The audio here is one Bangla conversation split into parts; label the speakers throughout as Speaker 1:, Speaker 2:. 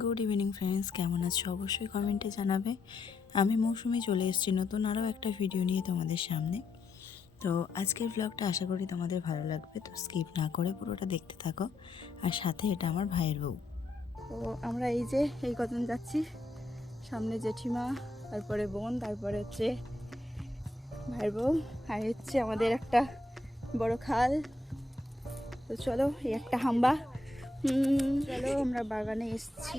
Speaker 1: গুড ইভিনিং ফ্রেন্ডস কেমন আছো? অবশ্যই কমেন্টে জানাবে। আমি মৌসুমি চলে এসেছি নতুন আরও একটা ভিডিও নিয়ে তোমাদের সামনে। তো আজকের ব্লগটা আশা করি তোমাদের ভালো লাগবে। তো স্কিপ না করে পুরোটা দেখতে থাকো। আর সাথে এটা আমার ভাইয়ের বউ।
Speaker 2: তো আমরা এই যে এই কজন যাচ্ছি। সামনে জেঠিমা তারপরে বোন তারপরে হচ্ছে ভাইয়ের বউ। আর হচ্ছে আমাদের একটা বড় খাল। তো চলো এই একটা হাম্বা। হুম, চলো, আমরা বাগানে এসছি।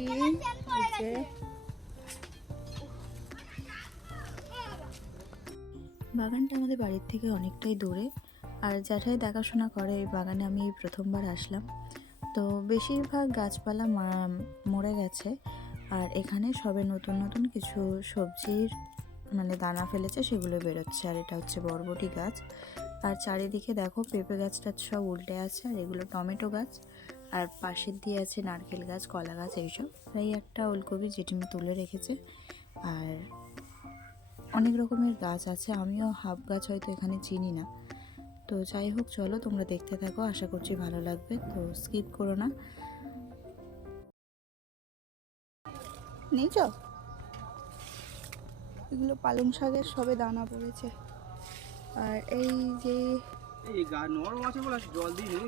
Speaker 1: বাগানটা আমাদের বাড়ির থেকে অনেকটাই দূরে, আর জ্যাঠাই দেখাশোনা করে এই বাগানে আমি প্রথমবার আসলাম। তো বেশিরভাগ গাছপালা মরে গেছে, আর এখানে সবে নতুন নতুন কিছু সবজির মানে দানা ফেলেছে, সেগুলো বেরোচ্ছে, আর এটা হচ্ছে বরবটি গাছ। আর চারিদিকে দেখো, পেঁপে গাছটা সব উল্টে আছে, আর এগুলো টমেটো গাছ। আর পাশের দিয়ে আছে নারকেল গাছ, কলা গাছ এইসব। এই একটা ওলকপি জেঠিমি তুলে রেখেছে। আর অনেক রকমের গাছ আছে। আমিও হাফ গাছ হয়তো এখানে চিনি না। তো যাই হোক, চলো তোমরা দেখতে থাকো। আশা করছি ভালো লাগবে। তো স্কিপ করো না।
Speaker 2: নিয়েছ এগুলো পালং শাকের সবে দানা পড়েছে। আর এই যে
Speaker 3: জল দিয়ে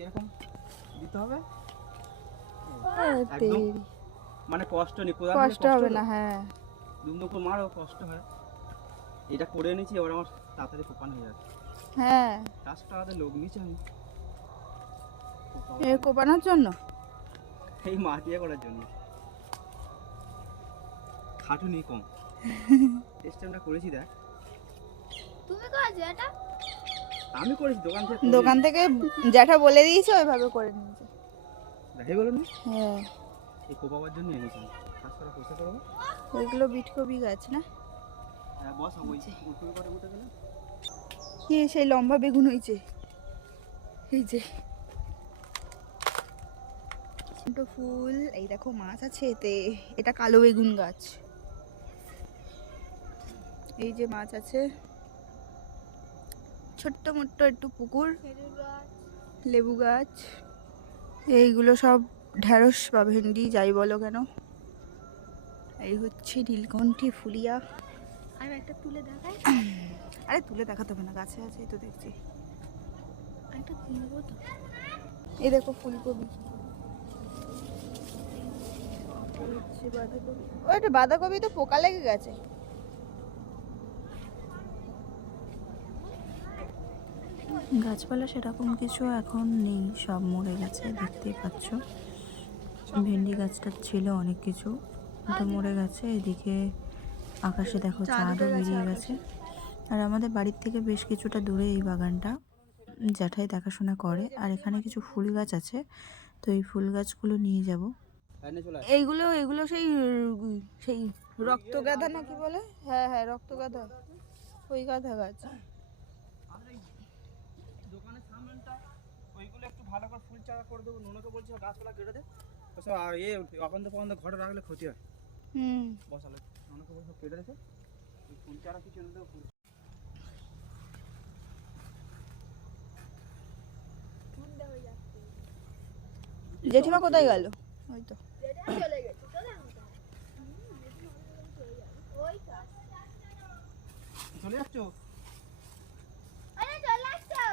Speaker 3: এরকম দিতে হবে। মানে কষ্ট নেই
Speaker 2: কষ্ট হবে না হ্যাঁ।
Speaker 3: দুম দুম করে মারো কষ্ট হয়। এটা করে নিয়েছি এবার আমার তাড়াতাড়ি কোপান হয়ে যাচ্ছে।
Speaker 2: হ্যাঁ।
Speaker 3: চাষটা আমাদের লোক নিয়েছি আমি
Speaker 2: কোপানোর জন্য?
Speaker 3: এই মাছ দিয়ে করার জন্য। খাটুনি কম। সিস্টেমটা করেছি দেখ।
Speaker 4: তুমি করেছ এটা
Speaker 3: আমি করেছি দোকান থেকে
Speaker 2: দোকান থেকে জ্যাঠা বলে দিয়েছে ওইভাবে করে নিয়েছে।
Speaker 3: দেখে বলো না?
Speaker 2: হ্যাঁ।
Speaker 3: এই কোপাবার জন্য এনেছি। কাজ করা পয়সা করব
Speaker 2: ওইগুলো বিটকপি গাছ না?
Speaker 3: হ্যাঁ বস ওই উঠে করে উঠে গেলে।
Speaker 2: কি সেই লম্বা বেগুন হয়েছে এই যে। ফুল এই দেখো মাছ আছে এতে। এটা কালো বেগুন গাছ। এই যে মাছ আছে। ছোট্ট মোট্ট একটু পুকুর লেবু গাছ এইগুলো সব ঢ্যাঁড়স বা ভেন্ডি যাই বলো কেন। এই হচ্ছে নীলকণ্ঠী ফুলিয়া।
Speaker 4: আমি একটা তুলে দেখাই।
Speaker 2: আরে তুলে দেখাতে হবে না গাছে আছে তো দেখছি।
Speaker 4: একটা কিনবো তো।
Speaker 2: এই দেখো ফুলকপি। এই বাঁধাকপি। ও বাঁধাকপি তো পোকা লেগে গেছে।
Speaker 1: গাছপালা সেরকম কিছু এখন নেই সব মরে গেছে দেখতেই পাচ্ছ। ভেন্ডি গাছটা ছিল অনেক কিছু ওটা মরে গেছে এদিকে আকাশে দেখো
Speaker 2: চাঁদ
Speaker 1: চাঁদও
Speaker 2: গেছে
Speaker 1: বেরিয়ে গেছে। আর আমাদের বাড়ির থেকে বেশ কিছুটা দূরে এই বাগানটা জ্যাঠাই দেখাশোনা করে। আর এখানে কিছু ফুল গাছ আছে তো এই ফুল গাছগুলো নিয়ে যাব।
Speaker 2: এইগুলো এগুলো সেই সেই রক্ত গাঁদা না কি বলে? হ্যাঁ হ্যাঁ রক্ত গাঁদা ওই গাঁদা গাছ।
Speaker 3: ওইগুলো একটু ভালো করে ফুল চারা করে দেবো। নোনাকে বলছি গাছপালা কেটে দে। আর এ ঘরে রাখলে ক্ষতি হয়।
Speaker 2: হুম।
Speaker 3: বসালে। নোনাকে বলছি কেটে রেখে ফুল চারা কিছু এনে দেবো ফুল
Speaker 2: জেঠিমা কোথায় গেল? ওই তো।
Speaker 4: চলে গেছে চলে
Speaker 3: যাচ্ছ
Speaker 4: আরে চলে আসছো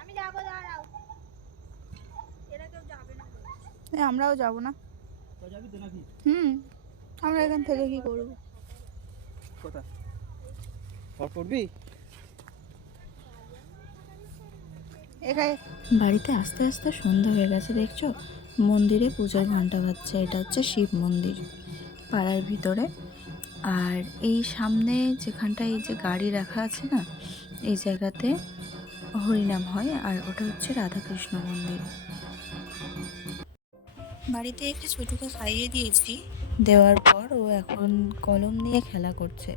Speaker 4: আমি যাব দাঁড়াও এরা কেউ যাবে না বলছে।
Speaker 2: এ, আমরাও যাব না।
Speaker 3: তো যাবি তো নাকি
Speaker 2: হুম আমরা এখান থেকে কি করব?
Speaker 3: কোথা
Speaker 1: বাড়িতে আস্তে আস্তে সন্ধ্যা হয়ে গেছে দেখছ? মন্দিরে পূজার ঘণ্টা বাজছে এটা হচ্ছে শিব মন্দির পাড়ার ভিতরে। আর এই সামনে যেখানটায় এই যে গাড়ি রাখা আছে না এই জায়গাতে হরিনাম হয় আর ওটা হচ্ছে রাধাকৃষ্ণ মন্দির। বাড়িতে একটি ছোটুকে খাইয়ে দিয়েছি। দেওয়ার পর ও এখন কলম নিয়ে খেলা করছে।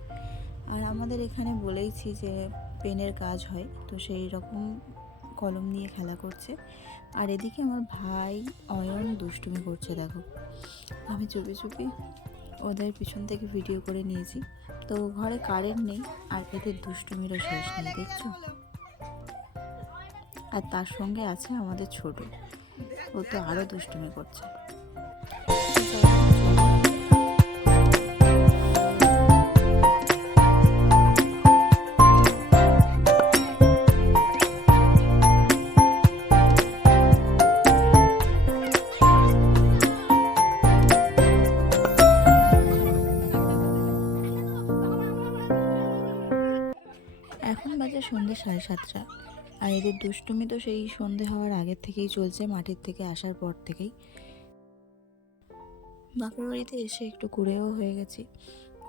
Speaker 1: আর আমাদের এখানে বলেইছি যে পেনের কাজ হয়, তো সেই রকম কলম নিয়ে খেলা করছে। আর এদিকে আমার ভাই অয়ন দুষ্টুমি করছে, দেখো। আমি চুপি চুপি ওদের পিছন থেকে ভিডিও করে নিয়েছি। তো ঘরে কারেন্ট নেই, আর এদের দুষ্টুমিরও শেষ নেই, দেখছ? আর তার সঙ্গে আছে আমাদের ছোট। ও তো আরও দুষ্টুমি করছে। এখন বাজে সন্ধ্যে সাড়ে সাতটা। আর এদের দুষ্টুমি তো সেই সন্ধে হওয়ার আগের থেকেই চলছে মাঠের থেকে আসার পর থেকেই। বাপের বাড়িতে এসে একটু কুড়েও হয়ে গেছি।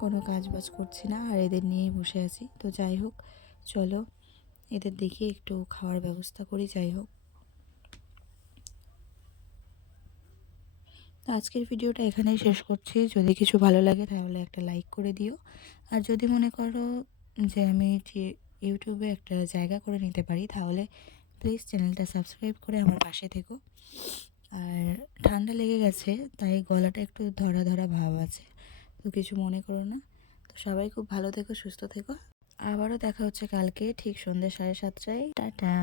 Speaker 1: কোনো কাজ বাজ করছি না আর এদের নিয়েই বসে আছি। তো যাই হোক, চলো এদের দেখে একটু খাওয়ার ব্যবস্থা করি, যাই হোক। তো আজকের ভিডিওটা এখানেই শেষ করছি। যদি কিছু ভালো লাগে তাহলে একটা লাইক করে দিও। আর যদি মনে করো যে আমি ইউটিউবে একটা জায়গা করে নিতে পারি, তাহলে প্লিজ চ্যানেলটা সাবস্ক্রাইব করে আমার পাশে থেকো। আর ঠান্ডা লেগে গেছে, তাই গলাটা একটু ধরা ধরা ভাব আছে, তো কিছু মনে করো না। তো সবাই খুব ভালো থেকো, সুস্থ থেকো। আবারও দেখা হচ্ছে কালকে, ঠিক সন্ধ্যে সাড়ে সাতটায়। টাটা।